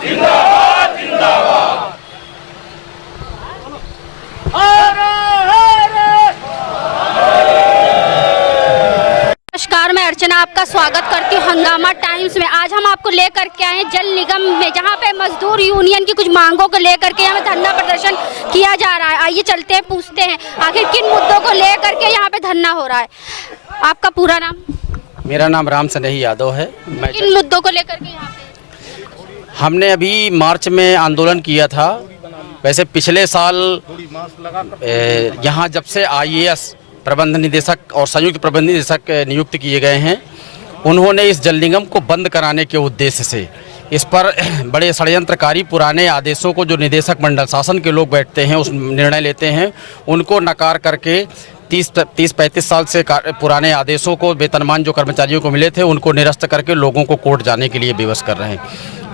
जिंदाबाद जिंदाबाद। नमस्कार, मैं अर्चना आपका स्वागत करती हूँ हंगामा टाइम्स में। आज हम आपको लेकर के आए जल निगम में, जहाँ पे मजदूर यूनियन की कुछ मांगों को लेकर के यहाँ पे धरना प्रदर्शन किया जा रहा है। आइए चलते हैं, पूछते हैं आखिर किन मुद्दों को लेकर के यहाँ पे धरना हो रहा है। आपका पूरा नाम? मेरा नाम राम सनेही यादव है। मैं किन मुद्दों को लेकर के यहाँ पे? हमने अभी मार्च में आंदोलन किया था। वैसे पिछले साल यहाँ जब से IAS प्रबंध निदेशक और संयुक्त प्रबंध निदेशक नियुक्त किए गए हैं, उन्होंने इस जल निगम को बंद कराने के उद्देश्य से इस पर बड़े षड्यंत्रकारी पुराने आदेशों को, जो निदेशक मंडल शासन के लोग बैठते हैं, उस निर्णय लेते हैं, उनको नकार करके 30-35 साल से पुराने आदेशों को, वेतनमान जो कर्मचारियों को मिले थे, उनको निरस्त करके लोगों को कोर्ट जाने के लिए विवश कर रहे हैं।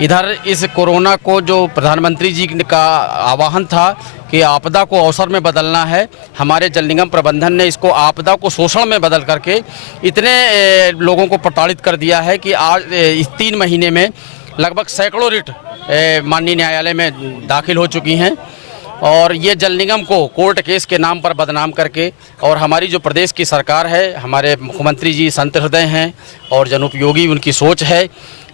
इधर इस कोरोना को, जो प्रधानमंत्री जी का आह्वान था कि आपदा को अवसर में बदलना है, हमारे जल निगम प्रबंधन ने इसको आपदा को शोषण में बदल करके इतने लोगों को प्रताड़ित कर दिया है कि आज इस 3 महीने में लगभग सैकड़ों रिट माननीय न्यायालय में दाखिल हो चुकी हैं। और ये जल निगम को कोर्ट केस के नाम पर बदनाम करके, और हमारी जो प्रदेश की सरकार है, हमारे मुख्यमंत्री जी संत हृदय हैं और जनोपयोगी उनकी सोच है,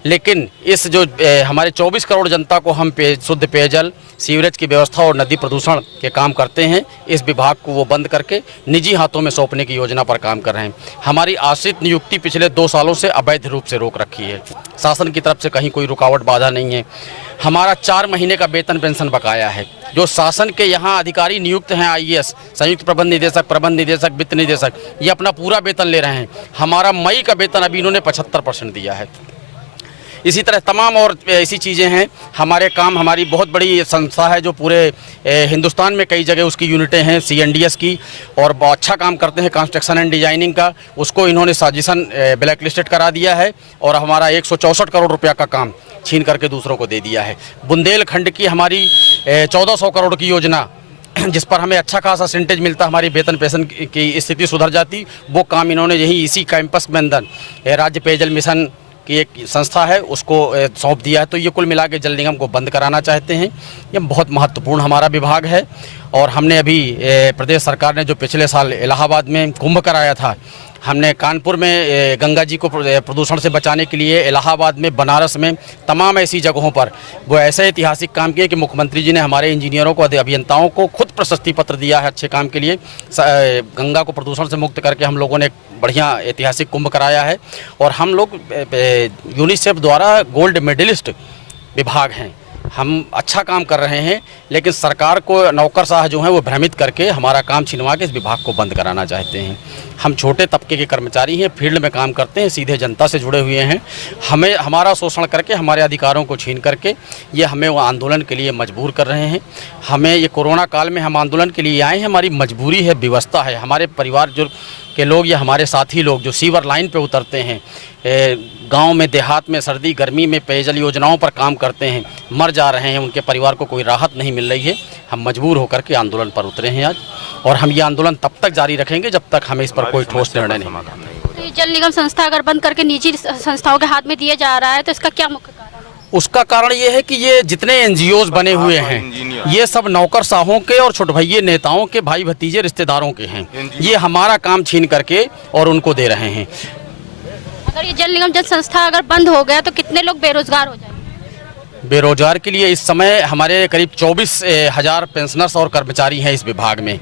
लेकिन इस जो हमारे 24 करोड़ जनता को हम शुद्ध पेयजल, सीवरेज की व्यवस्था और नदी प्रदूषण के काम करते हैं, इस विभाग को वो बंद करके निजी हाथों में सौंपने की योजना पर काम कर रहे हैं। हमारी आश्रित नियुक्ति पिछले 2 सालों से अवैध रूप से रोक रखी है। शासन की तरफ से कहीं कोई रुकावट बाधा नहीं है। हमारा 4 महीने का वेतन पेंशन बकाया है। जो शासन के यहाँ अधिकारी नियुक्त हैं, IAS संयुक्त प्रबंध निदेशक, वित्त निदेशक, ये अपना पूरा वेतन ले रहे हैं। हमारा मई का वेतन अभी इन्होंने 75% दिया है। इसी तरह तमाम और ऐसी चीज़ें हैं। हमारे काम, हमारी बहुत बड़ी संस्था है जो पूरे हिंदुस्तान में कई जगह उसकी यूनिटें हैं CNDS की, और बहुत अच्छा काम करते हैं कंस्ट्रक्शन एंड डिजाइनिंग का। उसको इन्होंने साजिशन ब्लैक लिस्टेड करा दिया है और हमारा 164 करोड़ रुपया का काम छीन करके दूसरों को दे दिया है। बुंदेलखंड की हमारी 1400 करोड़ की योजना, जिस पर हमें अच्छा खासा सेंटेज मिलता, हमारी वेतन पेंशन की स्थिति सुधर जाती, वो काम इन्होंने यही इसी कैंपस में अंदर राज्य पेयजल मिशन की एक संस्था है उसको सौंप दिया है। तो ये कुल मिला के जल निगम को बंद कराना चाहते हैं। ये बहुत महत्वपूर्ण हमारा विभाग है। और हमने अभी प्रदेश सरकार ने जो पिछले साल इलाहाबाद में कुंभ कराया था, हमने कानपुर में गंगा जी को प्रदूषण से बचाने के लिए, इलाहाबाद में, बनारस में, तमाम ऐसी जगहों पर वो ऐसे ऐतिहासिक काम किए कि मुख्यमंत्री जी ने हमारे इंजीनियरों को, अभियंताओं को खुद प्रशस्ति पत्र दिया है अच्छे काम के लिए। गंगा को प्रदूषण से मुक्त करके हम लोगों ने एक बढ़िया ऐतिहासिक कुंभ कराया है। और हम लोग यूनिसेफ द्वारा गोल्ड मेडलिस्ट विभाग हैं। हम अच्छा काम कर रहे हैं, लेकिन सरकार को नौकरशाह जो हैं वो भ्रमित करके हमारा काम छिनवा के इस विभाग को बंद कराना चाहते हैं। हम छोटे तबके के कर्मचारी हैं, फील्ड में काम करते हैं, सीधे जनता से जुड़े हुए हैं। हमें हमारा शोषण करके, हमारे अधिकारों को छीन करके ये हमें वो आंदोलन के लिए मजबूर कर रहे हैं। हमें ये कोरोना काल में हम आंदोलन के लिए आए हैं, हमारी मजबूरी है, व्यवस्था है। हमारे परिवार जो के लोग या हमारे साथी लोग जो सीवर लाइन पे उतरते हैं, गांव में, देहात में, सर्दी गर्मी में पेयजल योजनाओं पर काम करते हैं, मर जा रहे हैं, उनके परिवार को कोई राहत नहीं मिल रही है। हम मजबूर होकर के आंदोलन पर उतरे हैं आज, और हम ये आंदोलन तब तक जारी रखेंगे जब तक हमें इस पर कोई ठोस निर्णय नहीं। तो जल निगम संस्था अगर बंद करके निजी संस्थाओं के हाथ में दिया जा रहा है, तो इसका क्या मुख्य कारण है? उसका कारण ये है कि ये जितने NGOs बने हुए हैं, ये सब नौकरशाहों के और छोटभैये नेताओं के, भाई भतीजे रिश्तेदारों के हैं। ये हमारा काम छीन करके और उनको दे रहे हैं। अगर ये जल निगम जल संस्था अगर बंद हो गया तो कितने लोग बेरोजगार हो जाएंगे? बेरोजगार के लिए इस समय हमारे करीब 24,000 पेंशनर्स और कर्मचारी हैं इस विभाग में।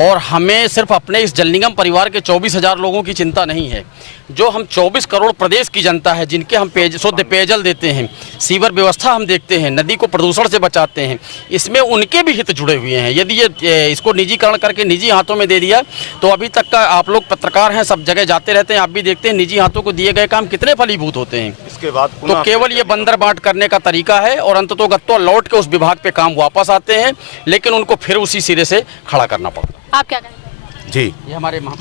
और हमें सिर्फ अपने इस जल निगम परिवार के 24,000 लोगों की चिंता नहीं है। जो हम 24 करोड़ प्रदेश की जनता है, जिनके हम शुद्ध पेयजल देते हैं, सीवर व्यवस्था हम देखते हैं, नदी को प्रदूषण से बचाते हैं, इसमें उनके भी हित जुड़े हुए हैं। यदि ये इसको निजीकरण करके निजी हाथों में दे दिया तो अभी तक का, आप लोग पत्रकार हैं, सब जगह जाते रहते हैं, आप भी देखते हैं निजी हाथों को दिए गए काम कितने फलीभूत होते हैं। इसके बाद तो केवल ये बंदर बांट करने का तरीका है, और अंततोगत्वा लौट के उस विभाग पे काम वापस आते हैं, लेकिन उनको फिर उसी सिरे से खड़ा करना पड़ता है। आप क्या कहेंगे? जी,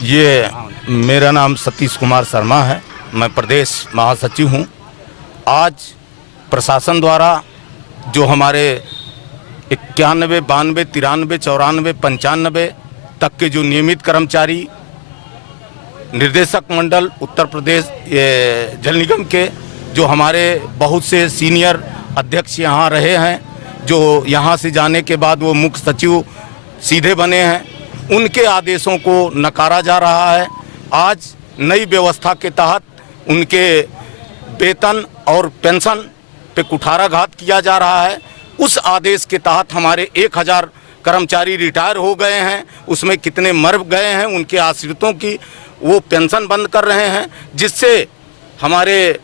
ये मेरा नाम सतीश कुमार शर्मा है, मैं प्रदेश महासचिव हूँ। आज प्रशासन द्वारा जो हमारे 91, 92, 93, 94, 95 तक के जो नियमित कर्मचारी, निर्देशक मंडल उत्तर प्रदेश जल निगम के जो हमारे बहुत से सीनियर अध्यक्ष यहाँ रहे हैं, जो यहाँ से जाने के बाद वो मुख्य सचिव सीधे बने हैं, उनके आदेशों को नकारा जा रहा है। आज नई व्यवस्था के तहत उनके वेतन और पेंशन पे कुठाराघात किया जा रहा है। उस आदेश के तहत हमारे 1000 कर्मचारी रिटायर हो गए हैं, उसमें कितने मर गए हैं, उनके आश्रितों की वो पेंशन बंद कर रहे हैं, जिससे हमारे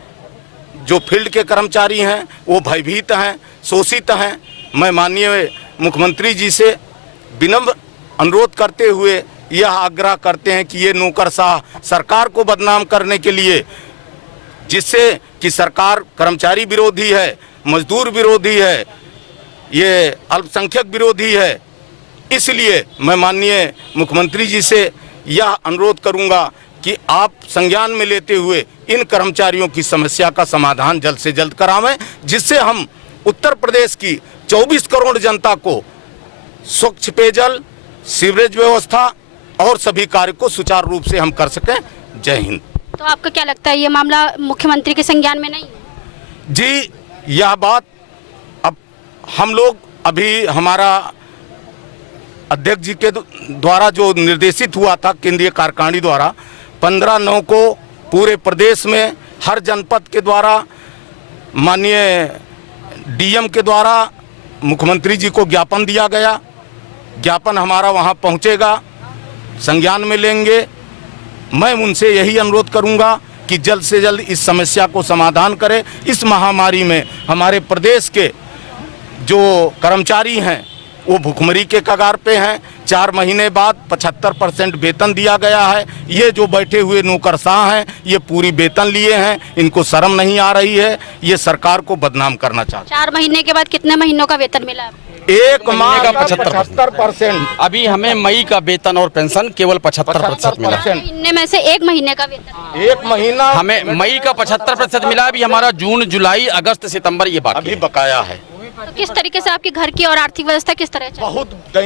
जो फील्ड के कर्मचारी हैं वो भयभीत हैं, शोषित हैं। मैं माननीय मुख्यमंत्री जी से विनम्र अनुरोध करते हुए यह आग्रह करते हैं कि ये नौकरशाह सरकार को बदनाम करने के लिए, जिससे कि सरकार कर्मचारी विरोधी है, मजदूर विरोधी है, ये अल्पसंख्यक विरोधी है, इसलिए मैं माननीय मुख्यमंत्री जी से यह अनुरोध करूंगा कि आप संज्ञान में लेते हुए इन कर्मचारियों की समस्या का समाधान जल्द से जल्द करावें, जिससे हम उत्तर प्रदेश की 24 करोड़ जनता को स्वच्छ पेयजल, सीवरेज व्यवस्था और सभी कार्य को सुचारू रूप से हम कर सकें। जय हिंद। तो आपको क्या लगता है ये मामला मुख्यमंत्री के संज्ञान में नहीं है? जी, यह बात अब हम लोग अभी हमारा अध्यक्ष जी के द्वारा जो निर्देशित हुआ था केंद्रीय कार्यकारिणी द्वारा 15/9 को पूरे प्रदेश में हर जनपद के द्वारा माननीय डीएम के द्वारा मुख्यमंत्री जी को ज्ञापन दिया गया। ज्ञापन हमारा वहां पहुंचेगा, संज्ञान में लेंगे। मैं उनसे यही अनुरोध करूंगा कि जल्द से जल्द इस समस्या को समाधान करें। इस महामारी में हमारे प्रदेश के जो कर्मचारी हैं वो भुखमरी के कगार पे हैं। 4 महीने बाद 75% वेतन दिया गया है। ये जो बैठे हुए नौकरशाह हैं ये पूरी वेतन लिए हैं, इनको शर्म नहीं आ रही है, ये सरकार को बदनाम करना चाहते हैं। 4 महीने के बाद कितने महीनों का वेतन मिला है? एक माह का 75%। अभी हमें मई का वेतन और पेंशन केवल 75% मिला। महीने में से 1 महीने का वेतन, 1 महीना हमें मई का 75% मिला। अभी हमारा जून, जुलाई, अगस्त, सितंबर ये बाकी अभी बकाया है। तो किस तरीके से आपके घर की और आर्थिक व्यवस्था किस तरह चल रही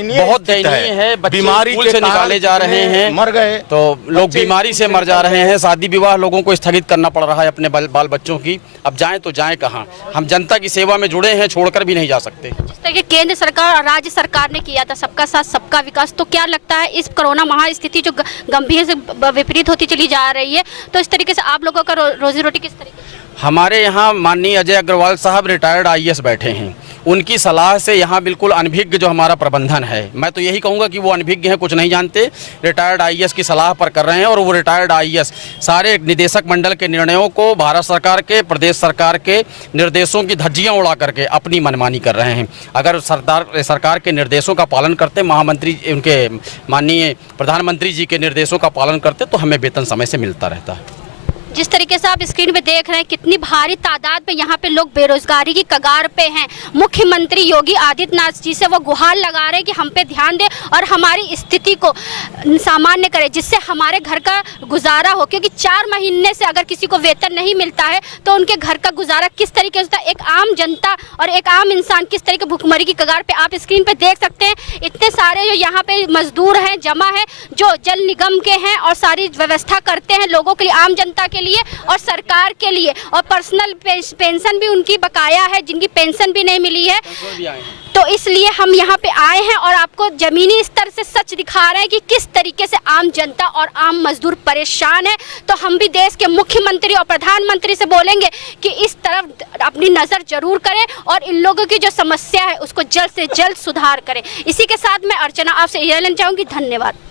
है? बहुत दयनीय है। बच्चे बीमारी स्कूल से निकाले जा रहे हैं, मर गए, तो लोग बीमारी से मर जा रहे हैं। शादी विवाह लोगों को स्थगित करना पड़ रहा है अपने बाल बच्चों की। अब जाएं तो जाएं कहाँ? हम जनता की सेवा में जुड़े हैं, छोड़कर भी नहीं जा सकते। जिस तरह केंद्र सरकार और राज्य सरकार ने किया था सबका साथ सबका विकास, तो क्या लगता है इस कोरोना महास्थिति जो गंभीर से विपरीत होती चली जा रही है, तो इस तरीके से आप लोगों का रोजी रोटी किस तरीके से? हमारे यहाँ माननीय अजय अग्रवाल साहब रिटायर्ड आईएएस बैठे हैं, उनकी सलाह से यहाँ बिल्कुल अनभिज्ञ जो हमारा प्रबंधन है, मैं तो यही कहूँगा कि वो अनभिज्ञ हैं, कुछ नहीं जानते। रिटायर्ड आईएएस की सलाह पर कर रहे हैं और वो रिटायर्ड आईएएस सारे निदेशक मंडल के निर्णयों को भारत सरकार के, प्रदेश सरकार के निर्देशों की धज्जियाँ उड़ा करके अपनी मनमानी कर रहे हैं। अगर सरकार के निर्देशों का पालन करते, महामंत्री उनके माननीय प्रधानमंत्री जी के निर्देशों का पालन करते, तो हमें वेतन समय से मिलता रहता है। जिस तरीके से आप स्क्रीन पे देख रहे हैं कितनी भारी तादाद में यहाँ पे लोग बेरोजगारी की कगार पे हैं। मुख्यमंत्री योगी आदित्यनाथ जी से वो गुहार लगा रहे हैं कि हम पे ध्यान दें और हमारी स्थिति को सामान्य करें, जिससे हमारे घर का गुजारा हो। क्योंकि 4 महीने से अगर किसी को वेतन नहीं मिलता है तो उनके घर का गुजारा किस तरीके से होता है, एक आम जनता और एक आम इंसान किस तरीके भुखमरी की कगार पे। आप स्क्रीन पे देख सकते हैं इतने सारे जो यहाँ पे मजदूर हैं जमा है, जो जल निगम के हैं और सारी व्यवस्था करते हैं लोगों के लिए, आम जनता के लिए और सरकार के लिए। और पर्सनल पेंशन भी उनकी बकाया है, जिनकी पेंशन भी नहीं मिली है। तो इसलिए हम यहाँ पे आए हैं और आपको जमीनी स्तर से सच दिखा रहे हैं कि किस तरीके से आम जनता और आम मजदूर परेशान है। तो हम भी देश के मुख्यमंत्री और प्रधानमंत्री से बोलेंगे कि इस तरफ अपनी नज़र जरूर करें और इन लोगों की जो समस्या है उसको जल्द से जल्द सुधार करें। इसी के साथ मैं अर्चना आपसे यह लेना चाहूँगी। धन्यवाद।